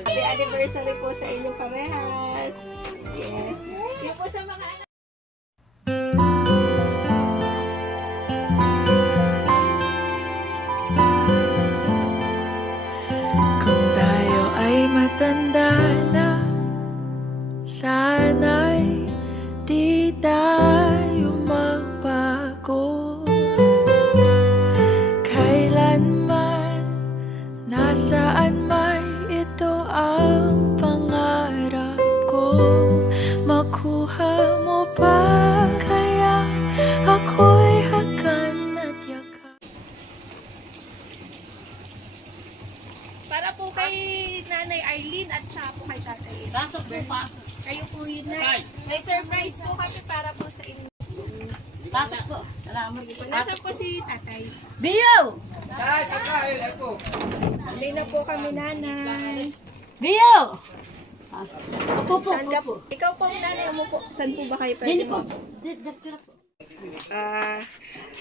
Happy anniversary po sa inyong parehas. Yes. Yun po sa mga anak. Kung tayo ay matanda na, sana'y di tayo magbago. Kailanman, nasaan may ito ang pangarap ko. Makuha mo ba kaya ako'y hagan at yakan? Para po kay Nanay Arlene at saka po kay Tatay. Pasok po, pasok. Kayo po yun na. May surprise po kami para po sa inyo. Pasok po. Salamat po. Nasa po si Tatay. Bio! Alay na po kami, Nanay. Bio! Opo po. Saan ka po? Ikaw po, Nanay, mo po. Saan po ba kayo pwede Dito po. mo? Dito po.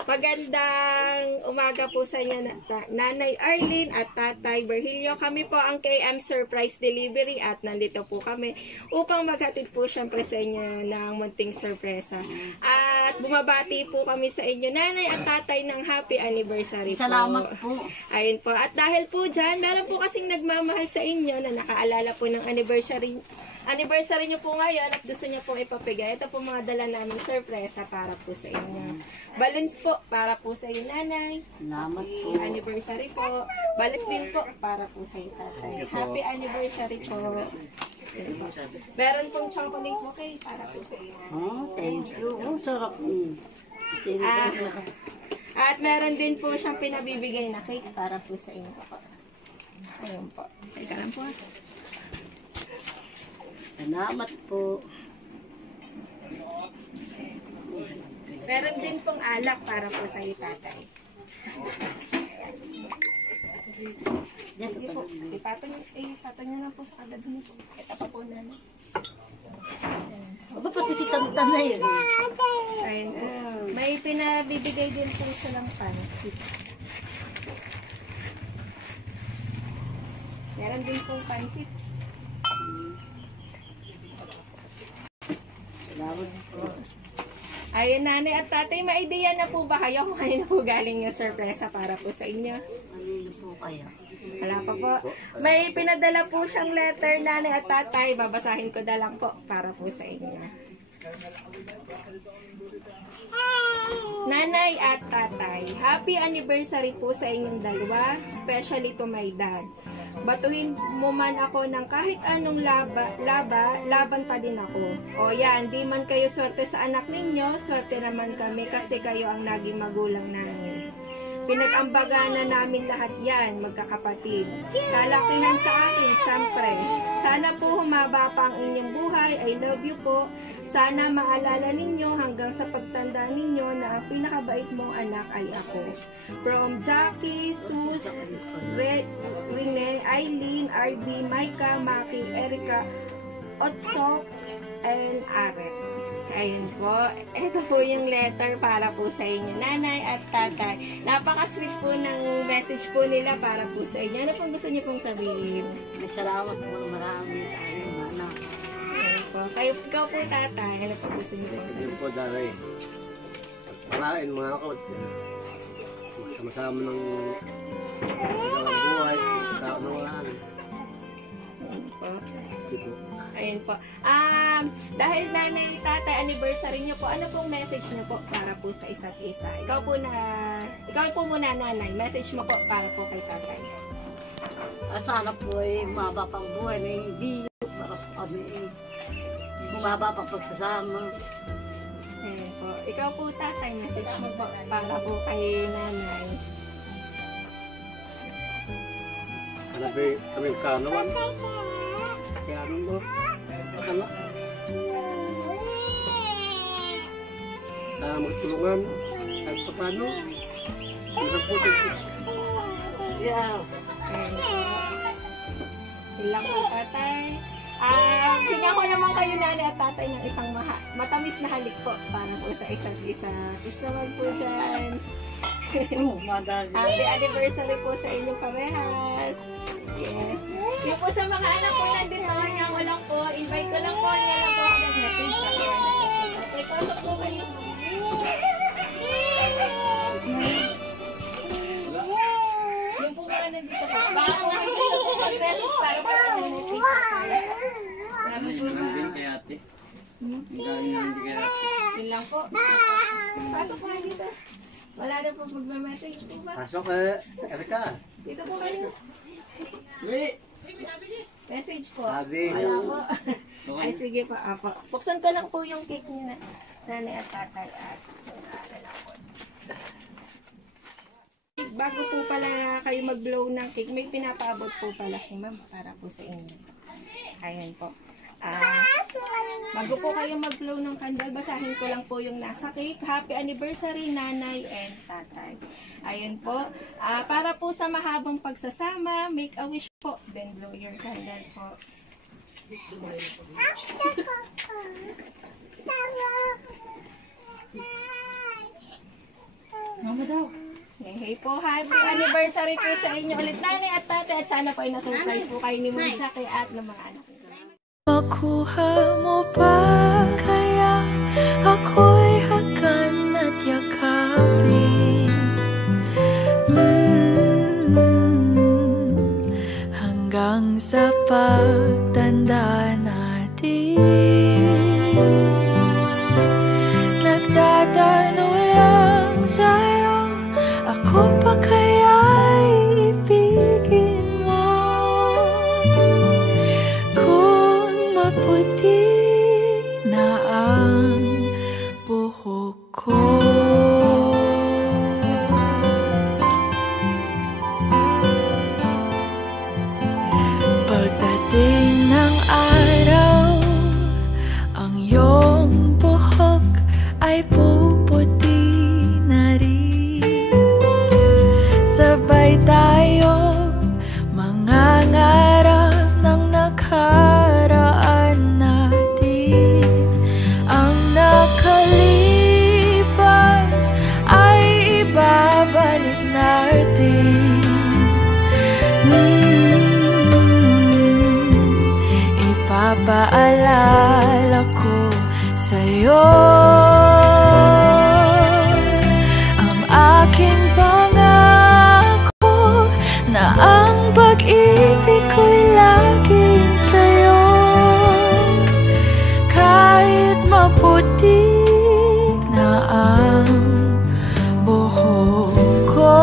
Magandang umaga po sa inyo, Nanay Arlene at Tatay Virgilio. Kami po ang KM Surprise Delivery at nandito po kami upang maghatid po syempre sa inyo ng munting sorpresa. At bumabati po kami sa inyo, Nanay at Tatay, ng happy anniversary po. Salamat po. Ayun po. At dahil po dyan, meron po kasing nagmamahal sa inyo na nakaalala po ng anniversary nyo po ngayon at gusto nyo pong ipapigay. Ito po mga dala namin sorpresa para po sa inyo. Balloons po para po sa inyo, Nanay. Salamat po. Anniversary po. Balloons din po para po sa inyo, Tatay. Happy anniversary po. Meron pong chocolate bouquet para po sa inyo. Oh, thank you. Oh, sarap. At meron din po siyang pinabibigay na cake para po sa inyo. Ayun po. Teka lang po. Salamat po. Meron din pong alak para po sa iyo, Tatay. Sige po. Ipatong nyo na po sa kadabi niyo po. Ito pa po, Nanay. Aba, pati si Tantan na yun. Ayun. May pinabibigay din po silang pansit. Meron din pong pansit. Ayun, Nanay at Tatay, may idea na po ba kayo kung kanina po galing yung sorpresa para po sa inyo? Ano po kaya? Wala pa po. May pinadala po siyang letter, Nanay at Tatay. Babasahin ko na lang po para po sa inyo. Nanay at Tatay, happy anniversary po sa inyong dalawa, especially to my dad. Batuhin mo man ako ng kahit anong laban pa din ako. O yan, di man kayo swerte sa anak ninyo, swerte naman kami kasi kayo ang naging magulang namin. Pinag-ambagan na namin lahat yan, magkakapatid. Kalakihan sa akin, syempre. Sana po humaba pa ang inyong buhay. I love you po. Sana maalala ninyo hanggang sa pagtanda ninyo na ang pinakabait mong anak ay ako. From Jackie, Sus, Rene, Eileen, RB, Micah, Maki, Erica, Otsok, and Aret. Ayun po. Ito po yung letter para po sa inyo, Nanay at Tatay. Napaka-sweet po ng message po nila para po sa inyo. Ano pong gusto niyo pong sabihin? Salamat po. Marami sa aking anak. Kayo, ikaw po, Tatay. Ano pong gusto niyo pong sabihin? Ito po, Tatay. Parain mga ako. Sama-sama ng buhay. Sa unawalaan. Ayun po. Ito. Ayun po. Dahil Nanay, Tatay, anniversary niyo po, ano pong message niyo po para po sa isa't isa? Ikaw po muna, Nanay. Message mo po para po kay Tatay. Sana po ay mababa pang buhay na hindi para po kami bumaba pang pagsasama. Ayun po. Ikaw po, Tatay, message mo po para po kay Nanay. Ano ba kami kanuan? Kaya ano mo? Ano? Magtulungan. At paano? Ano po ito? Yeah. Ilang po, Tatay. Bigyan ko naman kayo, Nanay at Tatay, ng isang matamis na halik po para po sa isa't isa. Peace naman po dyan. Madali. Happy anniversary po sa inyong parehas. Yes. Yung po sa mga anak ko nandito, niya ko lang po, invite ko lang po, niya lang po ako nag-message. Okay, pasok po kayo. Yung po mga nandito po. Baka po kayo dito po sa message para po sa message. Galing din kay ate. Galing lang din kay ate. Yun lang po. Pasok po kayo dito. Wala na po magme-message po ba? Pasok Erika. Dito po kayo. Message po. Sabi. Wala po. Ay, sige po. Apo. Buksan ko lang po yung cake niya na nanay at tatay at naalala ko. Bago po pala kayo mag-blow ng cake, may pinapaabot po pala si ma'am para po sa inyo. Ayan po. Bago po kayo mag-blow ng candle, basahin ko lang po yung nasa cake. Happy anniversary, nanay and tatay. Ayun po. Para po sa mahabang pagsasama, make a wish po, then blow your candle po. Mama daw. Hey po, happy anniversary po sa inyo ulit, nanay at tatay. At sana po ay na-surprise po kayo ni Mama Jackie at ng mga anak. Makuha mo pa kaya ako'y hakan at yakapin hanggang sa pagtanda natin. Nagtatanong lang sa'yo, ako pa kaya'y ibigin mo? Maputi na ang buhok ko. Pagdating ng araw, ang iyong buhok ay puputi na rin. Sabay tayo mangangarap ng nakaraan natin. Ang nakalipas ay ibabalik natin. Ipapaalala ko sa'yo ang aking pangako na ang pag-ibig ko'y laging sa'yo. Kahit maputi na ang buhok ko.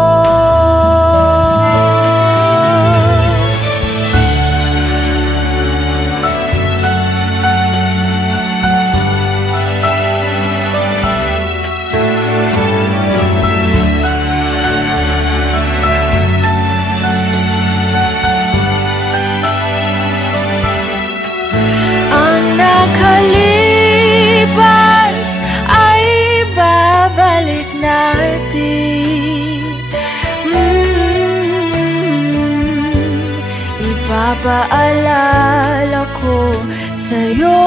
Nakalipas ay babalik natin. Ipapaalala ko sa'yo